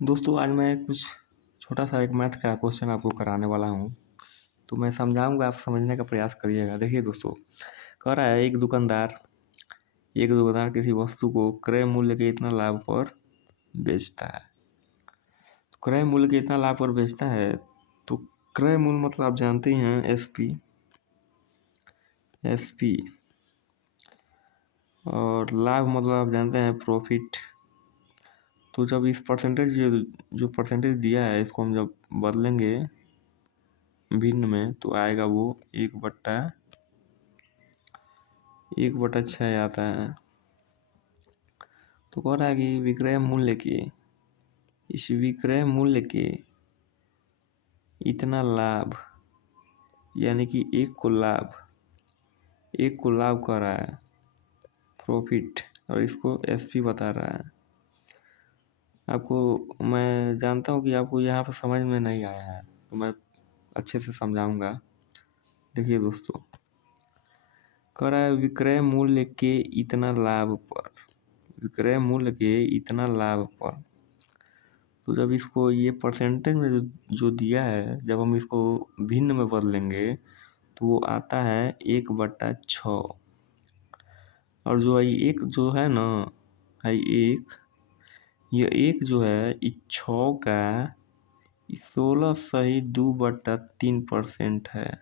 दोस्तों आज मैं कुछ छोटा सा एक मैथ का क्वेश्चन आपको कराने वाला हूँ। तो मैं समझाऊँगा, आप समझने का प्रयास करिएगा। देखिए दोस्तों, कह रहा है एक दुकानदार किसी वस्तु को क्रय मूल्य के इतना लाभ पर बेचता है। तो क्रय मूल्य के इतना लाभ पर बेचता है, तो क्रय मूल्य मतलब आप जानते ही हैं एसपी, और लाभ मतलब आप जानते हैं प्रॉफिट। तो जब इस परसेंटेज जो परसेंटेज दिया है, इसको हम जब बदलेंगे भिन्न में, तो आएगा वो 1/6 आता है। तो कह रहा है कि इस विक्रय मूल्य के इतना लाभ, यानी कि एक को लाभ कह रहा है प्रॉफिट, और इसको एसपी बता रहा है। आपको मैं जानता हूँ कि आपको यहाँ पर समझ में नहीं आया है, तो मैं अच्छे से समझाऊंगा। देखिए दोस्तों, कह रहा है विक्रय मूल्य के इतना लाभ पर। तो जब इसको ये परसेंटेज में जो दिया है, जब हम इसको भिन्न में बदलेंगे तो वो आता है 1/6। और जो ये एक जो है ना, है ये एक जो है इस 6 का 16 सही 2/3% है।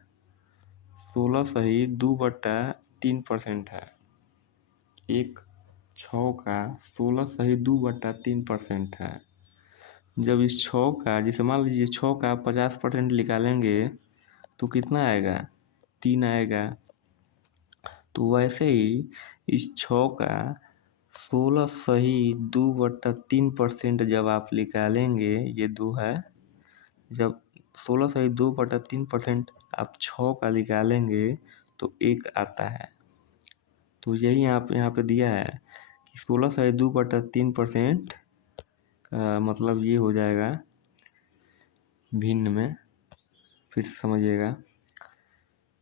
16 सही 2/3% है। एक 6 का 16 सही 2/3% है। जब इस 6 का, जैसे मान लीजिए 6 का 50% निकालेंगे तो कितना आएगा? 3 आएगा। तो वैसे ही इस 6 का 16 सही 2/3% जब आप निकालेंगे, ये 2 है, जब 16 सही 2/3% आप 6 का निकालेंगे तो 1 आता है। तो यही आप यहाँ पे दिया है कि 16 सही 2/3% का मतलब ये हो जाएगा भिन्न में। फिर से समझिएगा,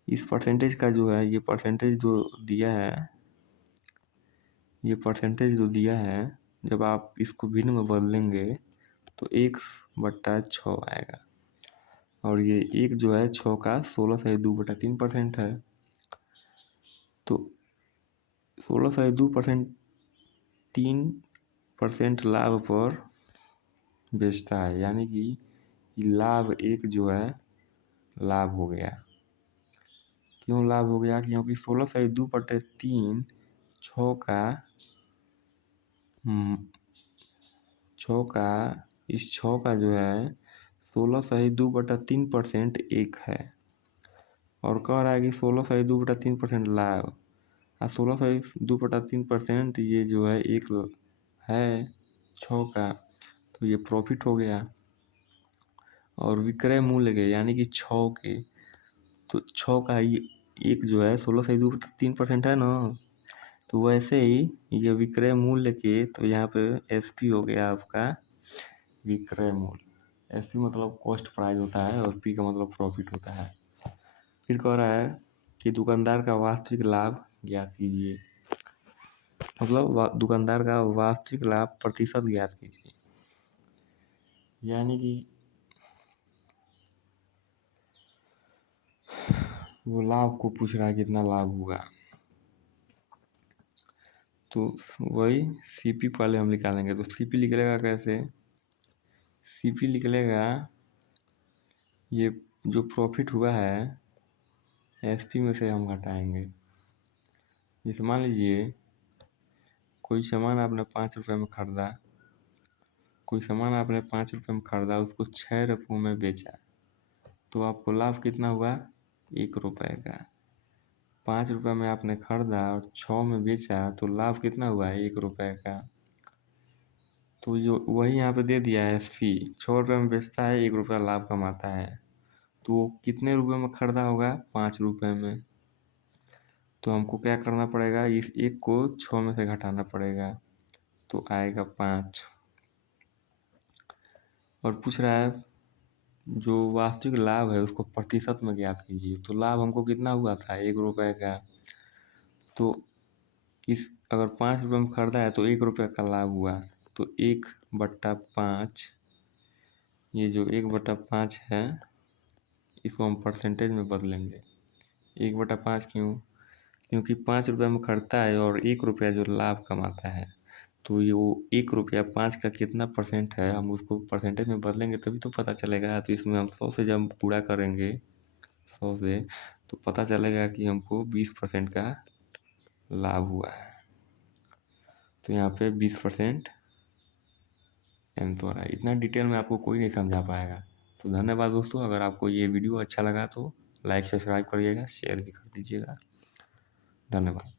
इस परसेंटेज का जो है, ये परसेंटेज जो दिया है, जब आप इसको भिन्न में बदलेंगे तो 1/6 आएगा। और ये एक जो है 6 का 16 सही 2/3% है। तो 16 सही 2% 3% लाभ पर बेचता है, यानी कि लाभ एक जो है लाभ हो गया। क्यों लाभ हो गया? क्योंकि 16 सही 2/3 6 का इस 6 का जो है 16 सही 2/3% एक है। और कह रहा है कि 16 सही 2/3% लाभ, और 16 सही 2/3% ये जो है एक है 6 का, तो ये प्रॉफिट हो गया। और विक्रय मूल्य के, यानी कि 6 के, तो 6 का ये एक जो है 16 सही 2/3% है ना। तो वैसे ही ये विक्रय मूल्य के, तो यहाँ पे एसपी हो गया आपका विक्रय मूल्य। एसपी मतलब कॉस्ट प्राइस होता है, और पी का मतलब प्रॉफिट होता है। फिर कह रहा है कि दुकानदार का वास्तविक लाभ ज्ञात कीजिए, मतलब दुकानदार का वास्तविक लाभ प्रतिशत ज्ञात कीजिए। यानी कि वो लाभ को पूछ रहा है कितना लाभ होगा। तो वही सीपी पहले हम निकालेंगे। तो सीपी निकलेगा कैसे? सीपी निकलेगा, ये जो प्रॉफिट हुआ है एसपी में से हम घटाएंगे। जैसे मान लीजिए कोई सामान आपने 5 रुपये में खरीदा, उसको 6 रुपयों में बेचा, तो आपको लाभ कितना हुआ? 1 रुपये का। 5 रुपये में आपने खरीदा और 6 में बेचा, तो लाभ कितना हुआ? 1 रुपये का। तो जो वही यहाँ पे दे दिया है एसपी, 6 रुपये में बेचता है, 1 रुपया लाभ कमाता है। तो कितने रुपये में खरीदा होगा? 5 रुपये में। तो हमको क्या करना पड़ेगा? इस 1 को 6 में से घटाना पड़ेगा, तो आएगा 5। और पूछ रहा है जो वास्तविक लाभ है उसको प्रतिशत में ज्ञात कीजिए। तो लाभ हमको कितना हुआ था? 1 रुपये का। तो अगर 5 रुपये में खरीदा है तो 1 रुपये का लाभ हुआ, तो 1/5 ये जो 1/5 है इसको हम परसेंटेज में बदलेंगे। 1/5 क्यों? क्योंकि 5 रुपये में खटता है और 1 रुपया जो लाभ कमाता है, तो ये वो 1 रुपया 5 का कितना परसेंट है, हम उसको परसेंटेज में बदलेंगे तभी तो पता चलेगा। तो इसमें हम 100 से जब गुणा करेंगे 100 से, तो पता चलेगा कि हमको 20% का लाभ हुआ है। तो यहाँ पे 20% एम तो आ रहा है। इतना डिटेल में आपको कोई नहीं समझा पाएगा। तो धन्यवाद दोस्तों। अगर आपको ये वीडियो अच्छा लगा तो लाइक सब्सक्राइब करिएगा, शेयर भी कर दीजिएगा। धन्यवाद।